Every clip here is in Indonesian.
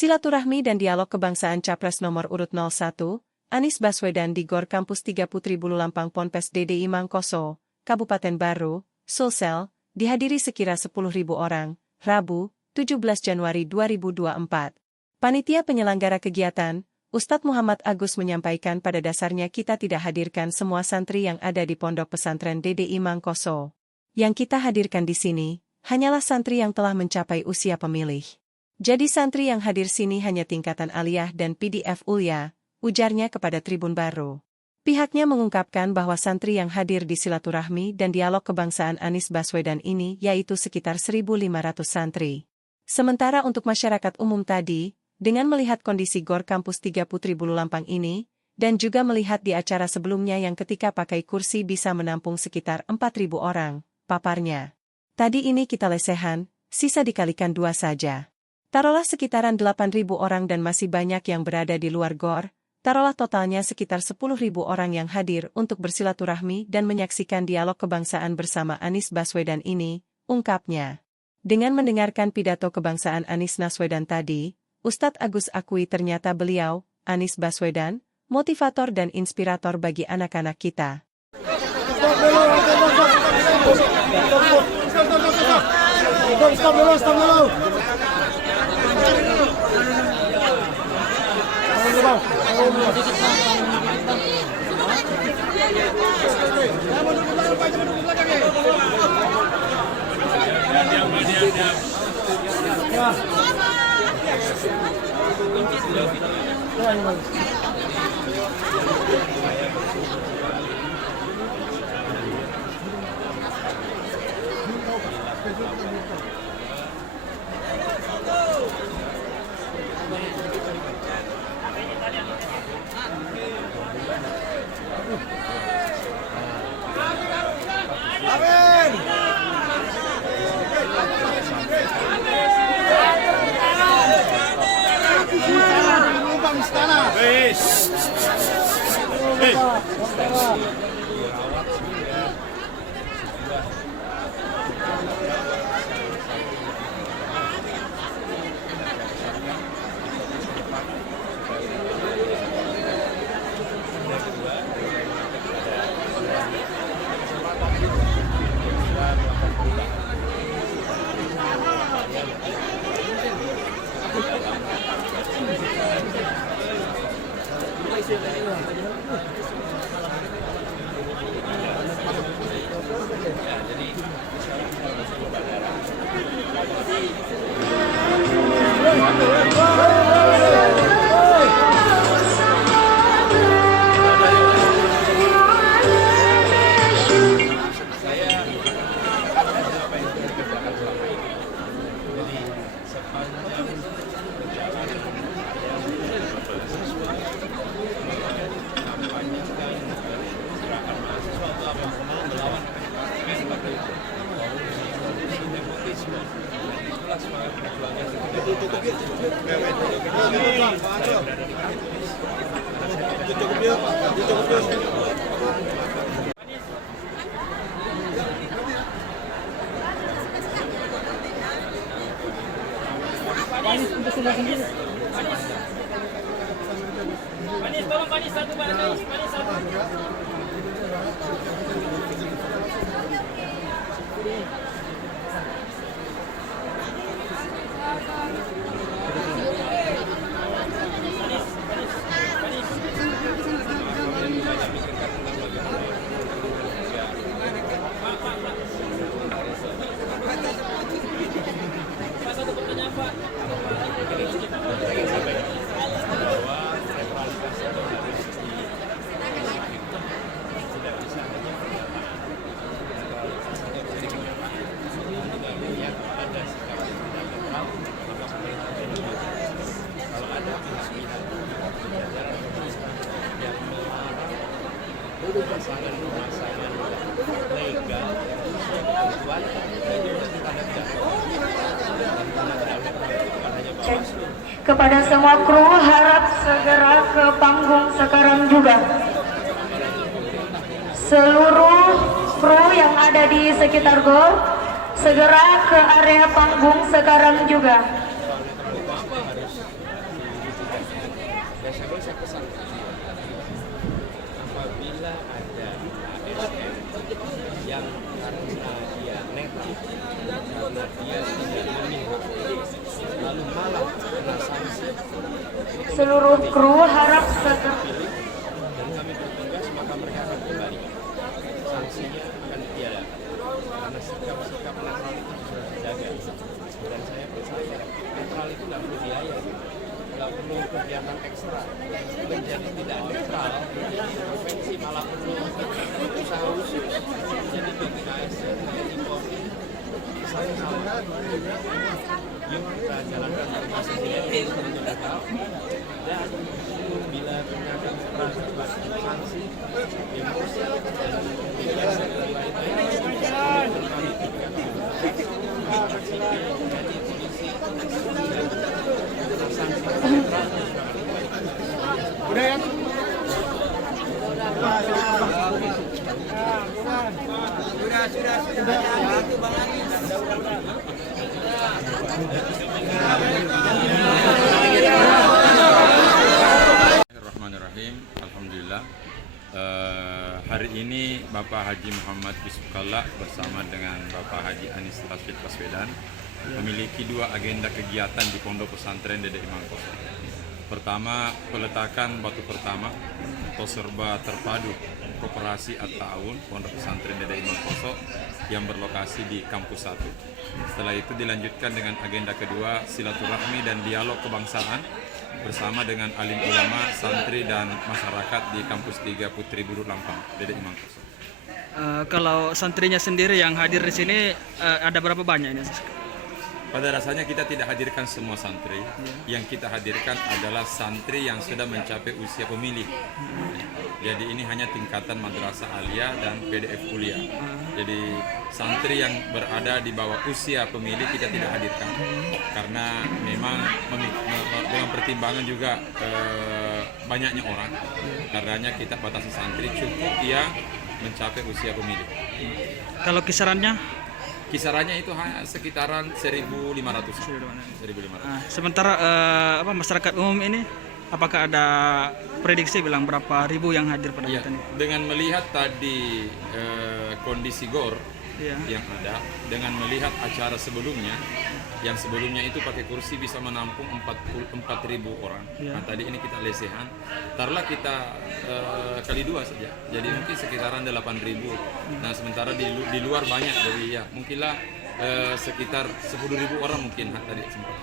Silaturahmi dan dialog kebangsaan Capres nomor urut 01, Anies Baswedan di Gor Kampus 3 Putri Bululampang Ponpes DDI Mangkoso, Kabupaten Baru, Sulsel, dihadiri sekira 10.000 orang, Rabu, 17 Januari 2024. Panitia penyelenggara kegiatan, Ustadz Muhammad Agus menyampaikan pada dasarnya kita tidak hadirkan semua santri yang ada di Pondok Pesantren DDI Mangkoso. Yang kita hadirkan di sini, hanyalah santri yang telah mencapai usia pemilih. Jadi santri yang hadir sini hanya tingkatan aliyah dan PDF Ulya, ujarnya kepada Tribun Baru. Pihaknya mengungkapkan bahwa santri yang hadir di silaturahmi dan dialog kebangsaan Anies Baswedan ini yaitu sekitar 1.500 santri. Sementara untuk masyarakat umum tadi, dengan melihat kondisi Gor Kampus 3 Putri Bululampang ini, dan juga melihat di acara sebelumnya yang ketika pakai kursi bisa menampung sekitar 4.000 orang, paparnya. Tadi ini kita lesehan, sisa dikalikan 2 saja. Taruhlah sekitaran 8.000 orang dan masih banyak yang berada di luar Gor, taruhlah totalnya sekitar 10.000 orang yang hadir untuk bersilaturahmi dan menyaksikan dialog kebangsaan bersama Anies Baswedan ini, ungkapnya. Dengan mendengarkan pidato kebangsaan Anies Baswedan tadi, Ustadz Agus akui ternyata beliau, Anies Baswedan, motivator dan inspirator bagi anak-anak kita. Stop dulu. Manis, tolong manis satu, manis satu. Satu pertanyaan Pak. Kepada semua kru harap segera ke panggung sekarang juga. Seluruh kru yang ada di sekitar gor segera ke area panggung sekarang juga. pesan beliau tadi, apabila ada ASN yang karena dia netral, karena dia tidak memihak, lalu malah kena sanksi, Seluruh kru harap segera pilih dan kami bertugas, maka mereka akan kembali. Sanksinya akan ditiadakan karena sikap-sikap netral itu sudah dijaga. Dan saya percaya netral itu nggak perlu biaya, nggak perlu kegiatan ekstra. Menjadi tidak netral, intervensi malah perlu usaha khusus. Jadi bagi ASN, bagi Polri, sama-sama yuk kita jalankan prosesnya untuk netral. Dan bila ternyata terdapat sanksi, emosi dan kegiatan yang lain-lain, kami tingkatkan sipil, TNI, polisi, dan sanksi netral. Bismillahirrahmanirrahim. Alhamdulillah. Hari ini Bapak Haji Muhammad Yusuf Kalla bersama dengan Bapak Haji Anies Rashid Baswedan memiliki dua agenda kegiatan di Pondok Pesantren Dede Imam Koso. Pertama, peletakan batu pertama atau serba terpadu Koperasi At-Ta'awun Pondok Pesantren Dede Imam Koso yang berlokasi di Kampus 1. Setelah itu dilanjutkan dengan agenda kedua, silaturahmi dan dialog kebangsaan bersama dengan alim ulama, santri dan masyarakat di Kampus 3 Putri Bulu Lampang, Dede Imam Koso. Kalau santrinya sendiri yang hadir di sini ada berapa banyak ini? Pada dasarnya kita tidak hadirkan semua santri. Yang kita hadirkan adalah santri yang sudah mencapai usia pemilih. Jadi ini hanya tingkatan madrasah aliyah dan PDF kuliah. Jadi santri yang berada di bawah usia pemilih kita tidak hadirkan. Karena memang dengan pertimbangan juga banyaknya orang. Karenanya kita batasi santri cukup yang mencapai usia pemilih. Kalau kisarannya? Kisarannya itu hanya sekitaran 1.500. 1.500. Sementara masyarakat umum ini, apakah ada prediksi bilang berapa ribu yang hadir pada Ya, kegiatan ini? dengan melihat tadi kondisi GOR yang ada, dengan melihat acara sebelumnya, yang sebelumnya itu pakai kursi bisa menampung 4.000 orang. Nah, tadi ini kita lesehan, taruhlah kita kali 2 saja, jadi mungkin sekitaran 8.000. Nah, sementara di luar banyak, jadi ya mungkinlah sekitar 10.000 orang mungkin tadi sempat.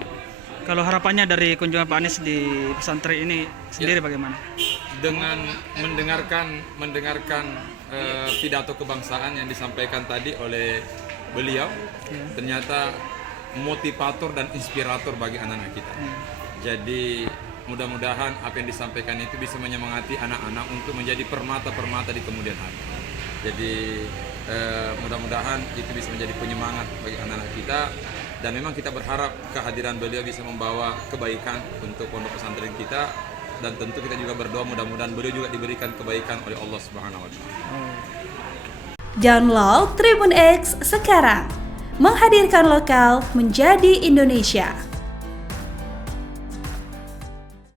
Kalau harapannya dari kunjungan Pak Anies di pesantren ini sendiri bagaimana? Dengan mendengarkan pidato kebangsaan yang disampaikan tadi oleh beliau, ternyata motivator dan inspirator bagi anak-anak kita. Jadi mudah-mudahan apa yang disampaikan itu bisa menyemangati anak-anak untuk menjadi permata-permata di kemudian hari. Jadi mudah-mudahan itu bisa menjadi penyemangat bagi anak-anak kita. Dan memang kita berharap kehadiran beliau bisa membawa kebaikan untuk pondok pesantren kita, dan tentu kita juga berdoa mudah-mudahan beliau juga diberikan kebaikan oleh Allah Subhanahu wa taala. Download Tribun X sekarang. Menghadirkan lokal menjadi Indonesia.